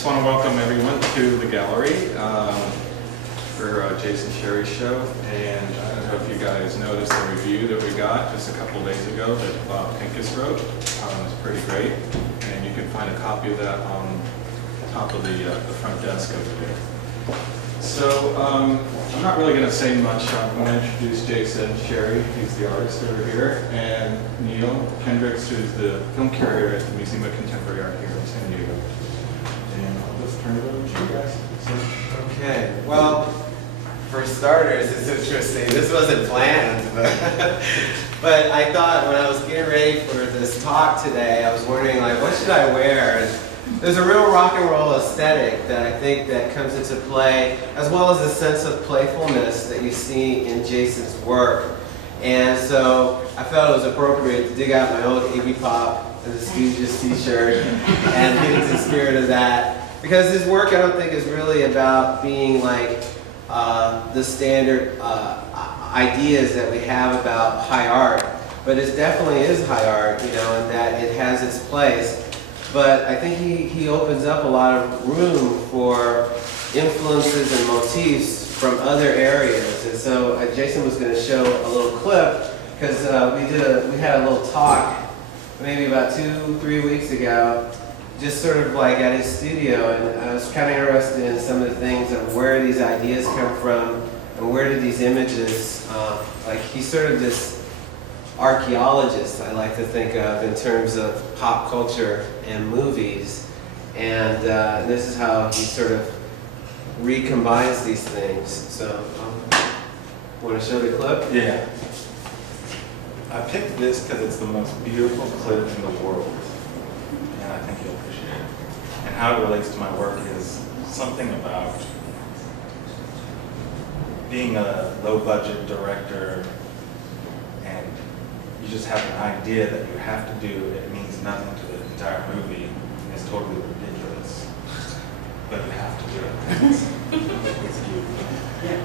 just want to welcome everyone to the gallery for Jason Sherry's show. And I don't know if you guys noticed the review that we got just a couple days ago that Bob Pincus wrote. It's pretty great. And you can find a copy of that on top of the front desk over there. So I'm not really going to say much. I'm going to introduce Jason Sherry. He's the artist over here. And Neil Kendricks, who's the film curator at the Museum of Contemporary Art here in San Diego. And I'll just turn it over to you guys. Okay, well, for starters, it's interesting. This wasn't planned, but I thought when I was getting ready for this talk today, I was wondering, like, what should I wear? And there's a real rock and roll aesthetic that I think that comes into play, as well as a sense of playfulness that you see in Jason's work. And so I felt it was appropriate to dig out my old Iggy Pop and the Stooges t-shirt and get into the spirit of that. Because his work, I don't think, is really about being like the standard ideas that we have about high art. But it definitely is high art, you know, and that it has its place. But I think he opens up a lot of room for influences and motifs from other areas. And so Jason was going to show a little clip because we had a little talk maybe about 2-3 weeks ago, just sort of like at his studio, and I was kind of interested in some of the things of where these ideas come from and where did these images, like he's sort of this archaeologist, I like to think of, in terms of pop culture and movies. And this is how he sort of recombines these things. So, want to show the clip? Yeah. I picked this because it's the most beautiful clip in the world. And I think you'll appreciate it. And how it relates to my work is something about being a low-budget director and you just have an idea that you have to do, it means nothing to the entire movie, and it's totally ridiculous. But you have to do it. It's cute. Yeah.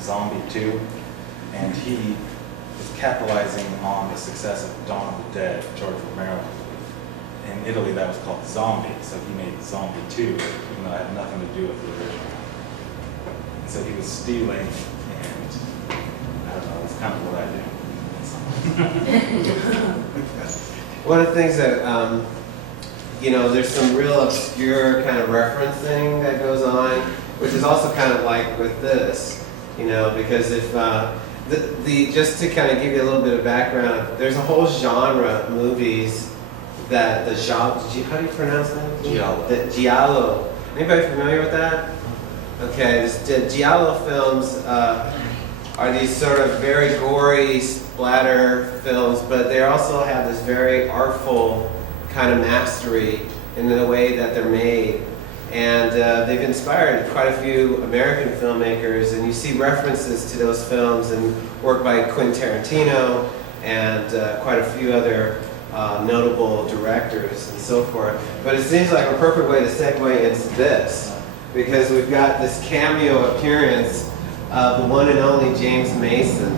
Zombie 2, and he is capitalizing on the success of Dawn of the Dead, George Romero. In Italy, that was called Zombie, so he made Zombie 2, even though it had nothing to do with the original. And so he was stealing, and I don't know, that's kind of what I do. One of the things that, you know, there's some real obscure kind of referencing that goes on, which is also kind of like with this. You know, because if just to kind of give you a little bit of background, there's a whole genre of movies that how do you pronounce that? Giallo. The Giallo. Anybody familiar with that? Okay, the Giallo films are these sort of very gory splatter films, but they also have this very artful kind of mastery in the way that they're made. And they've inspired quite a few American filmmakers, and you see references to those films in work by Quentin Tarantino and quite a few other notable directors and so forth. But it seems like a perfect way to segue into this, because we've got this cameo appearance of the one and only James Mason,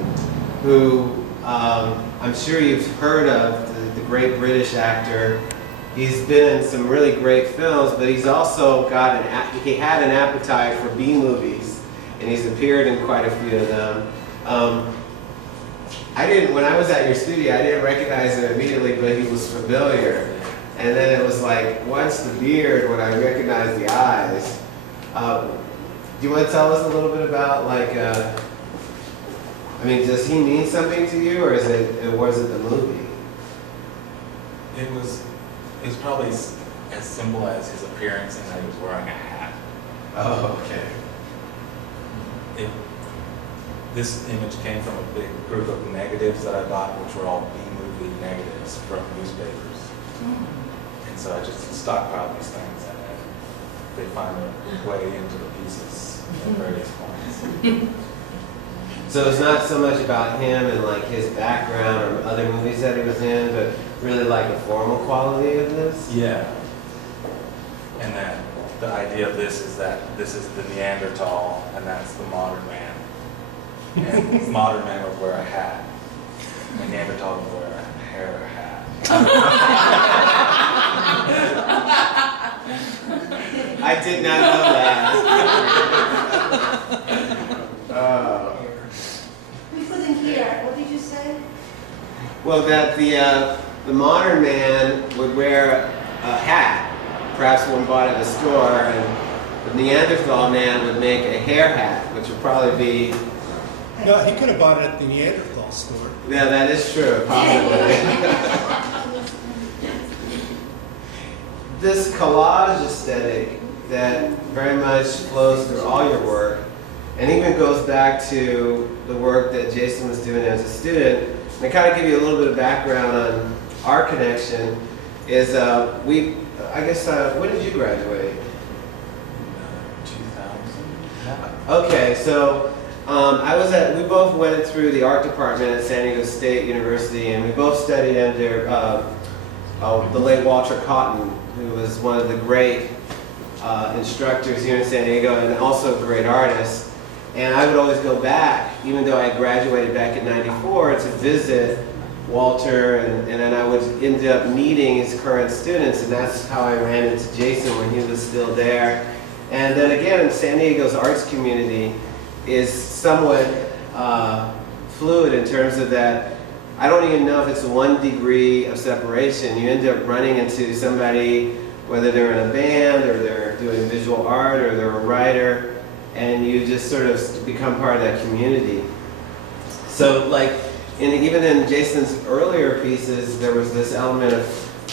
who I'm sure you've heard of, the great British actor. He's been in some really great films, but he's also got he had an appetite for B movies, and he's appeared in quite a few of them. When I was at your studio, I didn't recognize him immediately, but he was familiar. And then it was like, once the beard, when I recognized the eyes, Do you want to tell us a little bit about, like, I mean, does he mean something to you, or was it the movie? It was probably as simple as his appearance and that he was wearing a hat. Oh, okay. This image came from a big group of negatives that I got, which were all B-movie negatives from newspapers. And so I just stockpiled these things, and then they find their way into the pieces at various points. So it's not so much about him and like his background or other movies that he was in, but really like the formal quality of this? Yeah. And then the idea of this is that this is the Neanderthal, and that's the modern man. And the modern man would wear a hat. The Neanderthal would wear a hair hat. I did not know that. We couldn't hear. What did you say? Well, that the modern man would wear a hat, perhaps one bought at a store, and the Neanderthal man would make a hair hat, which would probably be... No, he could have bought it at the Neanderthal store. Yeah, that is true, possibly. This collage aesthetic that very much flows through all your work, and even goes back to the work that Jason was doing as a student. And to kind of give you a little bit of background on our connection, is when did you graduate? 2000. Okay, so we both went through the art department at San Diego State University, and we both studied under the late Walter Cotton, who was one of the great instructors here in San Diego and also a great artist. And I would always go back, even though I graduated back in '94, to visit Walter, and then I would end up meeting his current students, and that's how I ran into Jason when he was still there. And then again, San Diego's arts community is somewhat fluid in terms of that. I don't even know if it's 1 degree of separation. You end up running into somebody, whether they're in a band or they're doing visual art or they're a writer, and you just sort of become part of that community. So like, even in Jason's earlier pieces, there was this element of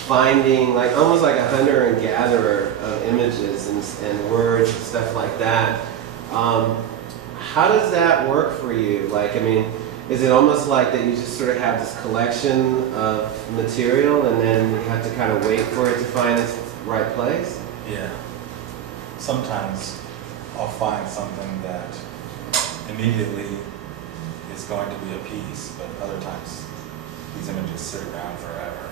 finding, like almost like a hunter and gatherer of images and words and stuff like that. How does that work for you? Like, I mean, is it almost like that you just sort of have this collection of material and then you have to kind of wait for it to find its right place? Yeah. Sometimes I'll find something that immediately is going to be a piece, but other times these images sit around forever.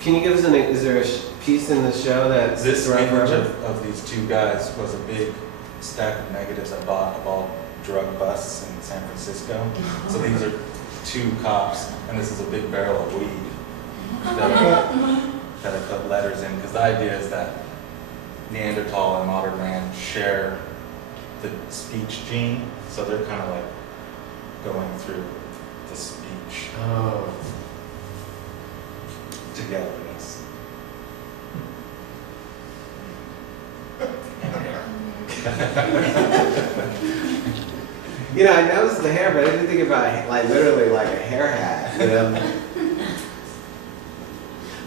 Can you give us is there a piece in the show that This sits around image forever? of these two guys was a big stack of negatives I bought of all drug busts in San Francisco. So these are 2 cops, and this is a big barrel of weed that I put letters in, because the idea is that Neanderthal and modern man share the speech gene, so they're kind of like going through the speech Oh. togetherness. You know, I noticed the hair, but I didn't think about it, like literally like a hair hat, you know?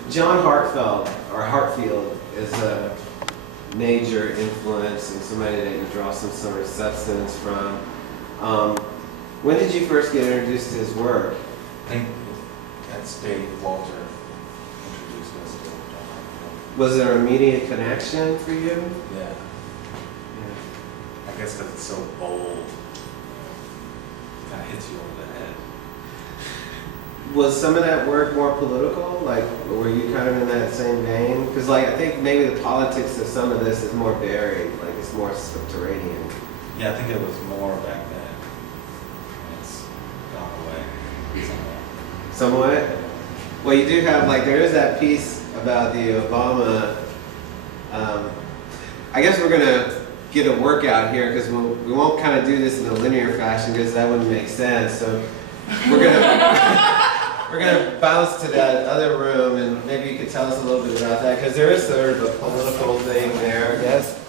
John Hartfield is a major influence and somebody that you draw some sort of substance from. When did you first get introduced to his work? I think at State, Walter introduced us to John Hartfield. Was there an immediate connection for you? Yeah, I guess because it's so bold, kind of hits you over the head. Was some of that work more political? Like, were you kind of in that same vein? Because, like, I think maybe the politics of some of this is more buried, like it's more subterranean. Yeah, I think it was more back then. It's gone away somewhat. Somewhat? Well, you do have, like, there is that piece about the Obama, I guess we're going to get a workout here because we won't kind of do this in a linear fashion because that wouldn't make sense. So we're going to bounce to that other room, and maybe you could tell us a little bit about that, because there is sort of a political thing there, I guess.